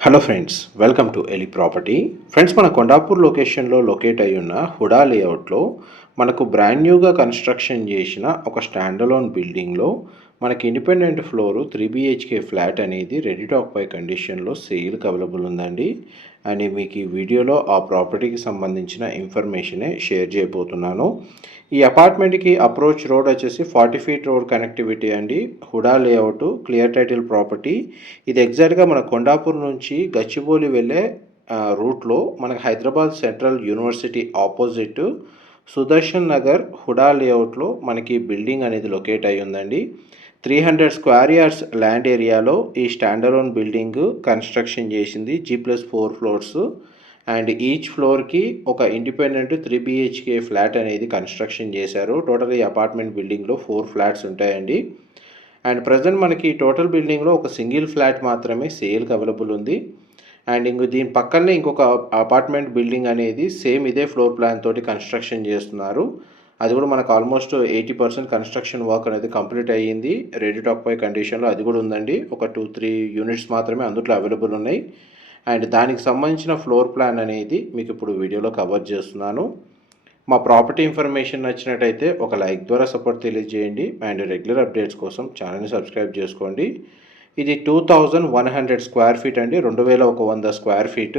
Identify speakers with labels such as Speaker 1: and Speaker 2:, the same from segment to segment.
Speaker 1: Hello friends welcome to Eli property friends మన కొండాపూర్ లొకేషన్లో locate అయి ఉన్న హుడా లేఅవుట్లో మనకు బ్రాండ్ న్యూగా కన్స్ట్రక్షన్ చేసిన ఒక స్టాండలోన్ బిల్డింగ్లో మనకి independent floor three BHK flat అనేది రెడీ టు పై కండిషన్లో సేల్కి అవైలబుల్ ఉందండి. అండ్ మీకు ఈ వీడియోలో ఆ ప్రాపర్టీకి సంబంధించిన ఇన్ఫర్మేషనే షేర్ చేయబోతున్నాను. ఈ అపార్ట్మెంట్కి అప్రోచ్ రోడ్ వచ్చేసి ఫార్టీ ఫీట్ రోడ్ కనెక్టివిటీ అండి. HUDA layout clear title property ఇది ఎగ్జాక్ట్గా మన కొండాపూర్ నుంచి గచ్చిబౌలి వెళ్ళే రూట్లో మనకి Hyderabad central university opposite Sudarshan Nagar HUDA లేఅవుట్లో మనకి బిల్డింగ్ అనేది లొకేట్ అయి ఉందండి. Three hundred square yards land ఏరియాలో ఈ స్టాండర్లోన్ బిల్డింగ్ కన్స్ట్రక్షన్ చేసింది G plus four floors. And each ఫ్లోర్కి ఒక ఇండిపెండెంట్ త్రీ బిహెచ్కే ఫ్లాట్ అనేది కన్స్ట్రక్షన్ చేశారు. టోటల్ ఈ అపార్ట్మెంట్ బిల్డింగ్లో ఫోర్ ఫ్లాట్స్ ఉంటాయండి. అండ్ ప్రజెంట్ మనకి టోటల్ బిల్డింగ్లో ఒక సింగిల్ ఫ్లాట్ మాత్రమే సేల్కి అవైలబుల్ ఉంది. అండ్ ఇంక దీని పక్కనే ఇంకొక అపార్ట్మెంట్ బిల్డింగ్ అనేది సేమ్ ఇదే ఫ్లోర్ ప్లాన్ తోటి కన్స్ట్రక్షన్ చేస్తున్నారు. అది కూడా మనకు almost eighty percent construction work అనేది కంప్లీట్ అయ్యింది. రెడీ టాక్ పై కండిషన్లో అది కూడా ఉందండి. ఒక టూ త్రీ యూనిట్స్ మాత్రమే అందులో అవైలబుల్ ఉన్నాయి. అండ్ దానికి సంబంధించిన ఫ్లోర్ ప్లాన్ అనేది మీకు ఇప్పుడు వీడియోలో కవర్ చేస్తున్నాను. మా ప్రాపర్టీ ఇన్ఫర్మేషన్ నచ్చినట్టయితే ఒక లైక్ ద్వారా సపోర్ట్ తెలియజేయండి. అండ్ రెగ్యులర్ అప్డేట్స్ కోసం ఛానల్ని సబ్స్క్రైబ్ చేసుకోండి. ఇది two thousand one hundred square feet అండి రెండు వేల ఒక వంద square feet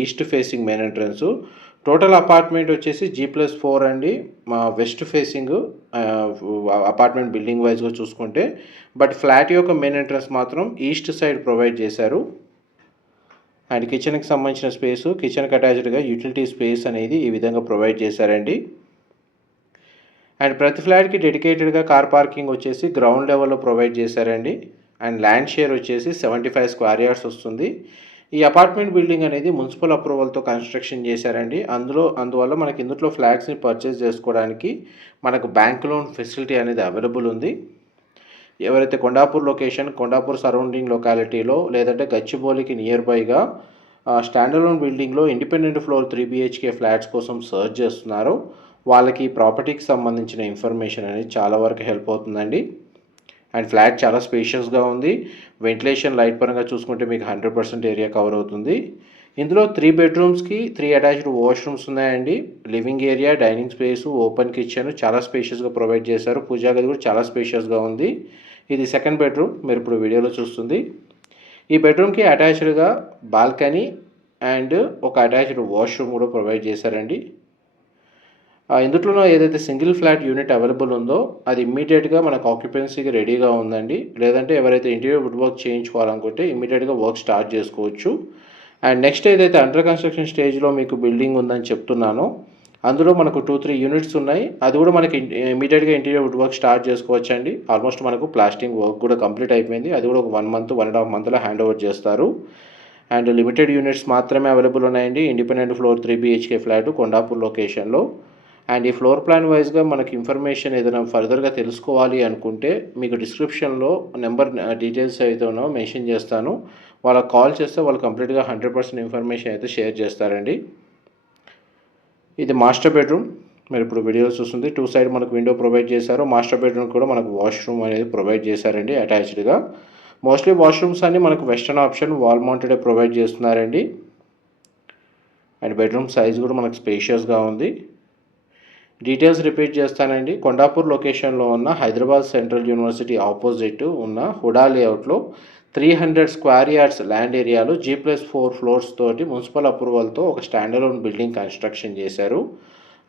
Speaker 1: east facing main entrance total apartment వచ్చేసి జీ ప్లస్ ఫోర్ అండి. మా వెస్ట్ ఫేసింగ్ అపార్ట్మెంట్ బిల్డింగ్ వైజ్గా చూసుకుంటే. బట్ ఫ్లాట్ యొక్క మెయిన్ ఎంట్రన్స్ మాత్రం ఈస్ట్ సైడ్ ప్రొవైడ్ చేశారు. అండ్ కిచెన్కి సంబంధించిన స్పేసు కిచెన్కి అటాచ్డ్గా యూటిలిటీ స్పేస్ అనేది ఈ విధంగా ప్రొవైడ్ చేశారండి. అండ్ ప్రతి ఫ్లాట్కి డెడికేటెడ్గా కార్ పార్కింగ్ వచ్చేసి గ్రౌండ్ లెవెల్లో ప్రొవైడ్ చేశారండి. అండ్ ల్యాండ్ షేర్ వచ్చేసి సెవెంటీ ఫైవ్ స్క్వేర్ యార్డ్స్ వస్తుంది. ఈ అపార్ట్మెంట్ బిల్డింగ్ అనేది మున్సిపల్ అప్రూవల్తో కన్స్ట్రక్షన్ చేశారండి. అందులో అందువల్ల మనకి ఇందులో ఫ్లాట్స్ని పర్చేస్ చేసుకోవడానికి మనకు బ్యాంక్ లోన్ ఫెసిలిటీ అనేది అవైలబుల్ ఉంది. ఎవరైతే కొండాపూర్ లొకేషన్ కొండాపూర్ సరౌండింగ్ లొకాలిటీలో లేదంటే గచ్చిబౌలికి నియర్ బైగా స్టాండర్లోన్ బిల్డింగ్లో independent floor three BHK flats కోసం సర్చ్ చేస్తున్నారో. వాళ్ళకి ప్రాపర్టీకి సంబంధించిన ఇన్ఫర్మేషన్ అనేది చాలా వరకు హెల్ప్ అవుతుందండి. అండ్ ఫ్లాట్ చాలా స్పేషియస్గా ఉంది. వెంటిలేషన్ లైట్ పరంగా చూసుకుంటే మీకు హండ్రెడ్ పర్సెంట్ ఏరియా కవర్ అవుతుంది. ఇందులో త్రీ బెడ్రూమ్స్కి త్రీ అటాచ్డ్ వాష్రూమ్స్ ఉన్నాయండి. Living area dining space open kitchen చాలా స్పేషియస్గా ప్రొవైడ్ చేశారు. పూజా గది కూడా చాలా స్పేషియస్గా ఉంది. ఇది సెకండ్ బెడ్రూమ్ మీరు ఇప్పుడు వీడియోలో చూస్తుంది. ఈ బెడ్రూమ్కి అటాచ్డ్గా బాల్కనీ అండ్ ఒక అటాచ్డ్ వాష్రూమ్ కూడా ప్రొవైడ్ చేశారండి. ఇందులో ఏదైతే సింగిల్ ఫ్లాట్ యూనిట్ అవైలబుల్ ఉందో అది ఇమ్మీడియట్గా మనకు ఆక్యుపెన్సీకి రెడీగా ఉందండి. లేదంటే ఎవరైతే ఇంటీరియర్ వుడ్ వర్క్ చేయించుకోవాలనుకుంటే ఇమ్మీడియట్గా వర్క్ స్టార్ట్ చేసుకోవచ్చు. అండ్ నెక్స్ట్ ఏదైతే అండర్ కన్స్ట్రక్షన్ స్టేజ్లో మీకు బిల్డింగ్ ఉందని చెప్తున్నానో అందులో మనకు టూ త్రీ యూనిట్స్ ఉన్నాయి. అది కూడా మనకి ఇమీడియట్గా ఇంటీరియర్ వుడ్ వర్క్ స్టార్ట్ చేసుకోవచ్చు అండి ఆల్మోస్ట్ మనకు ప్లాస్టింగ్ వర్క్ కూడా కంప్లీట్ అయిపోయింది. అది కూడా ఒక one month one and half మంత్లో హ్యాండ్ ఓవర్ చేస్తారు. అండ్ లిమిటెడ్ యూనిట్స్ మాత్రమే అవైలబుల్ ఉన్నాయండి. Independent floor three BHK flat Kondapur లొకేషన్లో. అండ్ ఈ ఫ్లోర్ ప్లాన్ వైజ్గా మనకి ఇన్ఫర్మేషన్ ఏదైనా ఫర్దర్గా తెలుసుకోవాలి అనుకుంటే మీకు డిస్క్రిప్షన్లో నెంబర్ డీటెయిల్స్ అయితే ఉన్నాయో మెన్షన్ చేస్తాను. వాళ్ళకి కాల్ చేస్తే వాళ్ళు కంప్లీట్గా హండ్రెడ్ పర్సెంట్ ఇన్ఫర్మేషన్ అయితే షేర్ చేస్తారండి. ఇది మాస్టర్ బెడ్రూమ్ మీరు ఇప్పుడు వీడియో చూస్తుంది. టూ సైడ్ మనకు విండో ప్రొవైడ్ చేశారు. మాస్టర్ బెడ్రూమ్ కూడా మనకు వాష్రూమ్ అనేది ప్రొవైడ్ చేశారండి అటాచ్డ్గా మోస్ట్లీ వాష్రూమ్స్ అన్ని మనకు western option wall mounted provide చేస్తున్నారండి. అండ్ బెడ్రూమ్ సైజ్ కూడా మనకు స్పేషియస్గా ఉంది. డీటెయిల్స్ రిపీట్ చేస్తానండి. కొండాపూర్ లొకేషన్లో ఉన్న హైదరాబాద్ సెంట్రల్ యూనివర్సిటీ ఆపోజిట్ ఉన్న హుడా లేఅవుట్లో three hundred square yards land ఏరియాలో జీ ప్లస్ ఫోర్ ఫ్లోర్స్ తోటి మున్సిపల్ అప్రూవల్తో ఒక స్టాండర్లోన్ బిల్డింగ్ కన్స్ట్రక్షన్ చేశారు.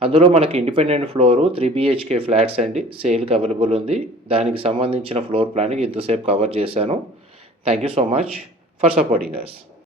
Speaker 1: అందులో మనకి independent floor three BHK flats అండి. సేల్కి అవైలబుల్ ఉంది. దానికి సంబంధించిన ఫ్లోర్ ప్లాన్కి ఇంతసేపు కవర్ చేశాను. Thank you so much for supporting us